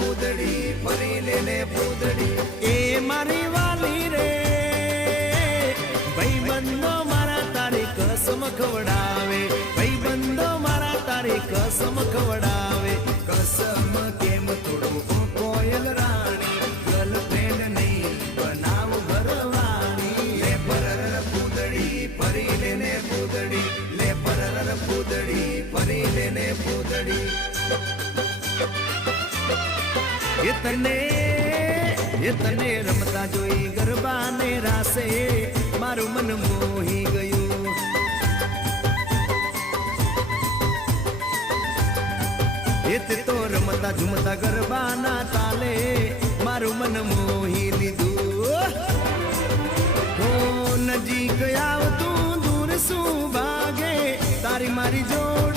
પૂતળી ફરી લેને પૂતળી એ મારી વાલી રે ભાઈબંધો મારા તારી કસમ ખવડાવે ભાઈબંધો મારા તારી કસમ ખવડાવે કસમ કેમ તોડું કોયલ રાણી ગર્લફ્રેન્ડ નહીં બનાવ ઘરવાળી લે પરર પૂતળી ફરી લેને પૂતળી લે પરર પૂતળી ફરી લેને પૂતળી એ તને રમતા જોઈ ગરબાને રાસે મારું મન મોહી ગયું એ તે તો રમતા ઝૂમતા ગરબાના તાલે મારું મન મોહી લીધું નજીક આવતું દૂર શું ભાગે તારી મારી જોડ